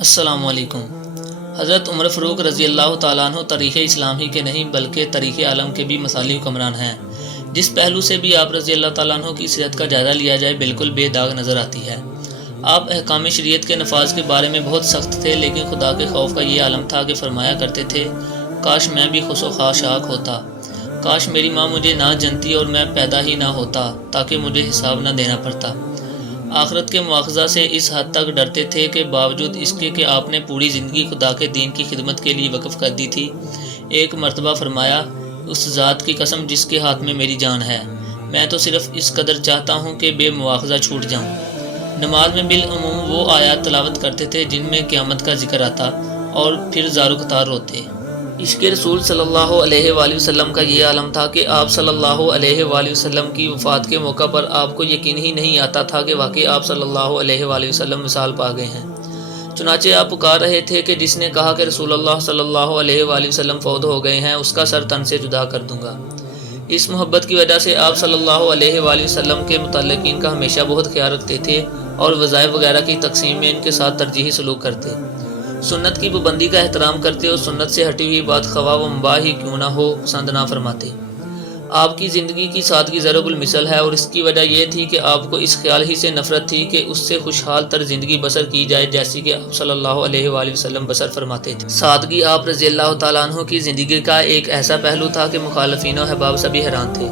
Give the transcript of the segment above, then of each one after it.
السلام علیکم۔ حضرت عمر فاروق رضی اللہ تعالیٰ عنہ تاریخ اسلام ہی کے نہیں بلکہ تاریخ عالم کے بھی مثالی حکمران ہیں۔ جس پہلو سے بھی آپ رضی اللہ تعالیٰ عنہ کی سیرت کا جائزہ لیا جائے بالکل بے داغ نظر آتی ہے۔ آپ احکام شریعت کے نفاذ کے بارے میں بہت سخت تھے، لیکن خدا کے خوف کا یہ عالم تھا کہ فرمایا کرتے تھے، کاش میں بھی خس و خاشاک ہوتا، کاش میری ماں مجھے نہ جنتی اور میں پیدا ہی نہ ہوتا تاکہ مجھے حساب نہ دینا پڑتا۔ آخرت کے مواخذہ سے اس حد تک ڈرتے تھے کہ باوجود اس کے کہ آپ نے پوری زندگی خدا کے دین کی خدمت کے لیے وقف کر دی تھی، ایک مرتبہ فرمایا، اس ذات کی قسم جس کے ہاتھ میں میری جان ہے، میں تو صرف اس قدر چاہتا ہوں کہ بے مواخذہ چھوٹ جاؤں۔ نماز میں بالعموم وہ آیات تلاوت کرتے تھے جن میں قیامت کا ذکر آتا اور پھر زار و قطار روتے۔ عشق رسول صلی اللہ علیہ وآلہ وسلم کا یہ عالم تھا کہ آپ صلی اللہ علیہ وآلہ وسلم کی وفات کے موقع پر آپ کو یقین ہی نہیں آتا تھا کہ واقعی آپ صلی اللہ علیہ وآلہ وسلم وصال پا گئے ہیں۔ چنانچہ آپ پکار رہے تھے کہ جس نے کہا کہ رسول اللہ صلی اللہ علیہ وآلہ وسلم فوت ہو گئے ہیں، اس کا سر تن سے جدا کر دوں گا۔ اس محبت کی وجہ سے آپ صلی اللہ علیہ وآلہ وسلم کے متعلقین کا ہمیشہ بہت خیال رکھتے تھے اور وظائف وغیرہ کی تقسیم میں ان کے ساتھ ترجیحی سلوک کرتے، سنت کی پابندی کا احترام کرتے اور سنت سے ہٹی ہوئی بات خواہ و مباح ہی کیوں نہ ہو پسند نہ فرماتے۔ آپ کی زندگی کی سادگی ضرب المثل ہے، اور اس کی وجہ یہ تھی کہ آپ کو اس خیال ہی سے نفرت تھی کہ اس سے خوشحال تر زندگی بسر کی جائے جیسی کہ آپ صلی اللہ علیہ وآلہ وسلم بسر فرماتے تھے۔ سادگی آپ رضی اللہ تعالیٰ عنہ کی زندگی کا ایک ایسا پہلو تھا کہ مخالفین و احباب سبھی حیران تھے۔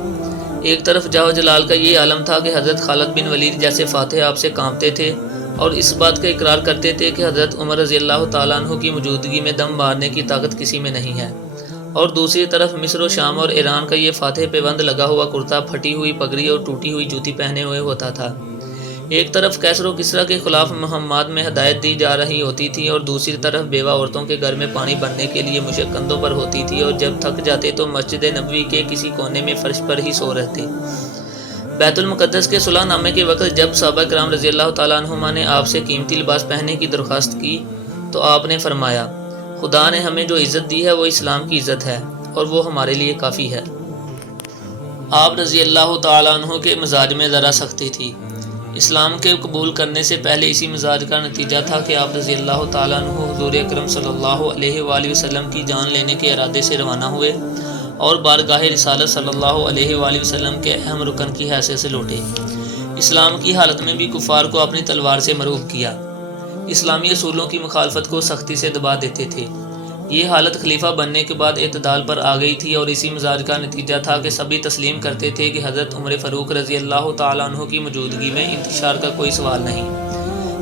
ایک طرف جاہ و جلال کا یہ عالم تھا کہ حضرت خالد بن ولید جیسے فاتح آپ سے کانپتے تھے اور اس بات کا اقرار کرتے تھے کہ حضرت عمر رضی اللہ تعالیٰ عنہ کی موجودگی میں دم مارنے کی طاقت کسی میں نہیں ہے، اور دوسری طرف مصر و شام اور ایران کا یہ فاتح پیوند لگا ہوا کرتا، پھٹی ہوئی پگڑی اور ٹوٹی ہوئی جوتی پہنے ہوئے ہوتا تھا۔ ایک طرف کیسر و کسریٰ کے خلاف مہمات میں ہدایت دی جا رہی ہوتی تھی، اور دوسری طرف بیوہ عورتوں کے گھر میں پانی بھرنے کے لیے مشق کندھوں پر ہوتی تھی، اور جب تھک جاتے تو مسجد نبوی کے کسی کونے میں فرش پر ہی سو رہتے۔ بیت المقدس کے صلح نامے کے وقت جب صحابہ کرام رضی اللہ تعالیٰ عنہما نے آپ سے قیمتی لباس پہننے کی درخواست کی تو آپ نے فرمایا، خدا نے ہمیں جو عزت دی ہے وہ اسلام کی عزت ہے، اور وہ ہمارے لیے کافی ہے۔ آپ رضی اللہ تعالیٰ عنہ کے مزاج میں ذرا سختی تھی۔ اسلام کے قبول کرنے سے پہلے اسی مزاج کا نتیجہ تھا کہ آپ رضی اللہ تعالیٰ عنہ حضور اکرم صلی اللہ علیہ وآلہ وسلم کی جان لینے کے ارادے سے روانہ ہوئے اور بارگاہ رسالت صلی اللہ علیہ وآلہ وسلم کے اہم رکن کی حیثیت سے لوٹے۔ اسلام کی حالت میں بھی کفار کو اپنی تلوار سے مرعوب کیا، اسلامی اصولوں کی مخالفت کو سختی سے دبا دیتے تھے۔ یہ حالت خلیفہ بننے کے بعد اعتدال پر آ گئی تھی، اور اسی مزاج کا نتیجہ تھا کہ سبھی تسلیم کرتے تھے کہ حضرت عمر فاروق رضی اللہ تعالیٰ عنہ کی موجودگی میں انتشار کا کوئی سوال نہیں۔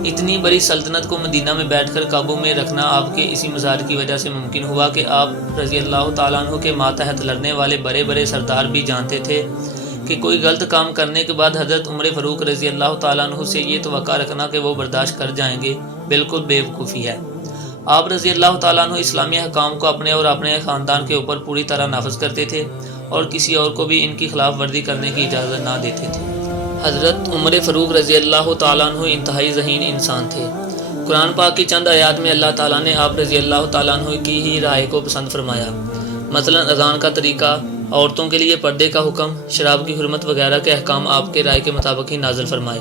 اتنی بڑی سلطنت کو مدینہ میں بیٹھ کر قابو میں رکھنا آپ کے اسی مزاج کی وجہ سے ممکن ہوا کہ آپ رضی اللہ تعالیٰ عنہ کے ماتحت لڑنے والے بڑے بڑے سردار بھی جانتے تھے کہ کوئی غلط کام کرنے کے بعد حضرت عمر فاروق رضی اللہ تعالیٰ عنہ سے یہ توقع رکھنا کہ وہ برداشت کر جائیں گے بالکل بے وقوفی ہے۔ آپ رضی اللہ تعالیٰ عنہ اسلامی حکام کو اپنے اور اپنے خاندان کے اوپر پوری طرح نافذ کرتے تھے اور کسی اور کو بھی ان کی خلاف ورزی کرنے کی اجازت نہ دیتے تھے۔ حضرت عمر فاروق رضی اللہ تعالیٰ عنہ انتہائی ذہین انسان تھے۔ قرآن پاک کی چند آیات میں اللہ تعالیٰ نے آپ رضی اللہ تعالیٰ عنہ کی ہی رائے کو پسند فرمایا، مثلا اذان کا طریقہ، عورتوں کے لیے پردے کا حکم، شراب کی حرمت وغیرہ کے احکام آپ کے رائے کے مطابق ہی نازل فرمائے۔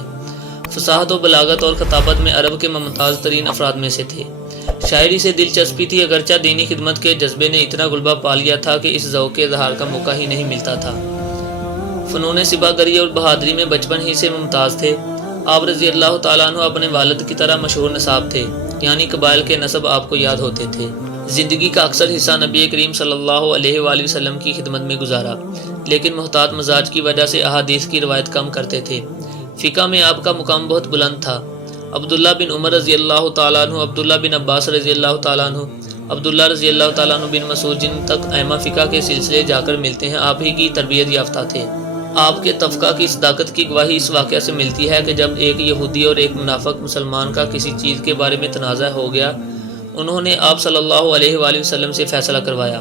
فصاحت و بلاغت اور خطابت میں عرب کے ممتاز ترین افراد میں سے تھے۔ شاعری سے دلچسپی تھی، اگرچہ دینی خدمت کے جذبے نے اتنا غلبہ پا لیا تھا کہ اس ذوق کے اظہار کا موقع ہی نہیں ملتا تھا۔ فنون سپاہ گری اور بہادری میں بچپن ہی سے ممتاز تھے۔ آپ رضی اللہ تعالیٰ عنہ اپنے والد کی طرح مشہور نساب تھے، یعنی قبائل کے نسب آپ کو یاد ہوتے تھے۔ زندگی کا اکثر حصہ نبی کریم صلی اللہ علیہ وآلہ وسلم کی خدمت میں گزارا، لیکن محتاط مزاج کی وجہ سے احادیث کی روایت کم کرتے تھے۔ فقہ میں آپ کا مقام بہت بلند تھا۔ عبداللہ بن عمر رضی اللہ تعالیٰ عنہ، عبداللہ بن عباس رضی اللہ تعالیٰ عنہ، عبداللہ رضی اللہ تعالیٰ عنہ بن مسعود، جن تک ائمہ فقہ کے سلسلے جا کر ملتے ہیں، آپ ہی کی تربیت یافتہ تھے۔ آپ کے طبقہ کی صداقت کی گواہی اس واقعہ سے ملتی ہے کہ جب ایک یہودی اور ایک منافق مسلمان کا کسی چیز کے بارے میں تنازع ہو گیا، انہوں نے آپ صلی اللہ علیہ وآلہ وسلم سے فیصلہ کروایا۔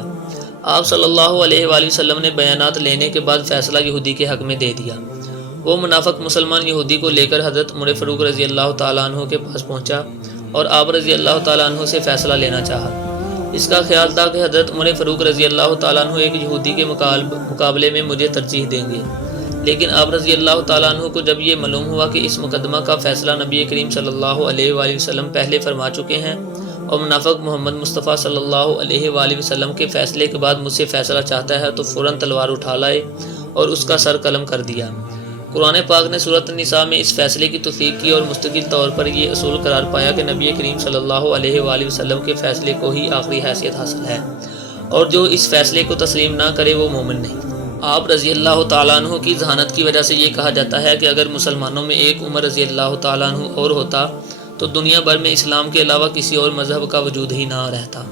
آپ صلی اللہ علیہ وآلہ وسلم نے بیانات لینے کے بعد فیصلہ یہودی کے حق میں دے دیا۔ وہ منافق مسلمان یہودی کو لے کر حضرت عمر فاروق رضی اللہ تعالیٰ عنہ کے پاس پہنچا اور آپ رضی اللہ تعالیٰ عنہ سے فیصلہ لینا چاہا۔ اس کا خیال تھا کہ حضرت عمر فاروق رضی اللہ تعالیٰ عنہ ایک یہودی کے مقابلے میں مجھے ترجیح دیں گے، لیکن آپ رضی اللہ تعالیٰ عنہ کو جب یہ معلوم ہوا کہ اس مقدمہ کا فیصلہ نبی کریم صلی اللہ علیہ وآلہ وسلم پہلے فرما چکے ہیں اور منافق محمد مصطفیٰ صلی اللہ علیہ وآلہ وسلم کے فیصلے کے بعد مجھ سے فیصلہ چاہتا ہے تو فوراً تلوار اٹھا لائے اور اس کا سر قلم کر دیا۔ قرآن پاک نے سورۃ النساء میں اس فیصلے کی توثیق کی اور مستقل طور پر یہ اصول قرار پایا کہ نبی کریم صلی اللہ علیہ وآلہ وسلم کے فیصلے کو ہی آخری حیثیت حاصل ہے اور جو اس فیصلے کو تسلیم نہ کرے وہ مومن نہیں۔ آپ رضی اللہ تعالیٰ عنہ کی ذہانت کی وجہ سے یہ کہا جاتا ہے کہ اگر مسلمانوں میں ایک عمر رضی اللہ تعالیٰ عنہ اور ہوتا تو دنیا بھر میں اسلام کے علاوہ کسی اور مذہب کا وجود ہی نہ رہتا۔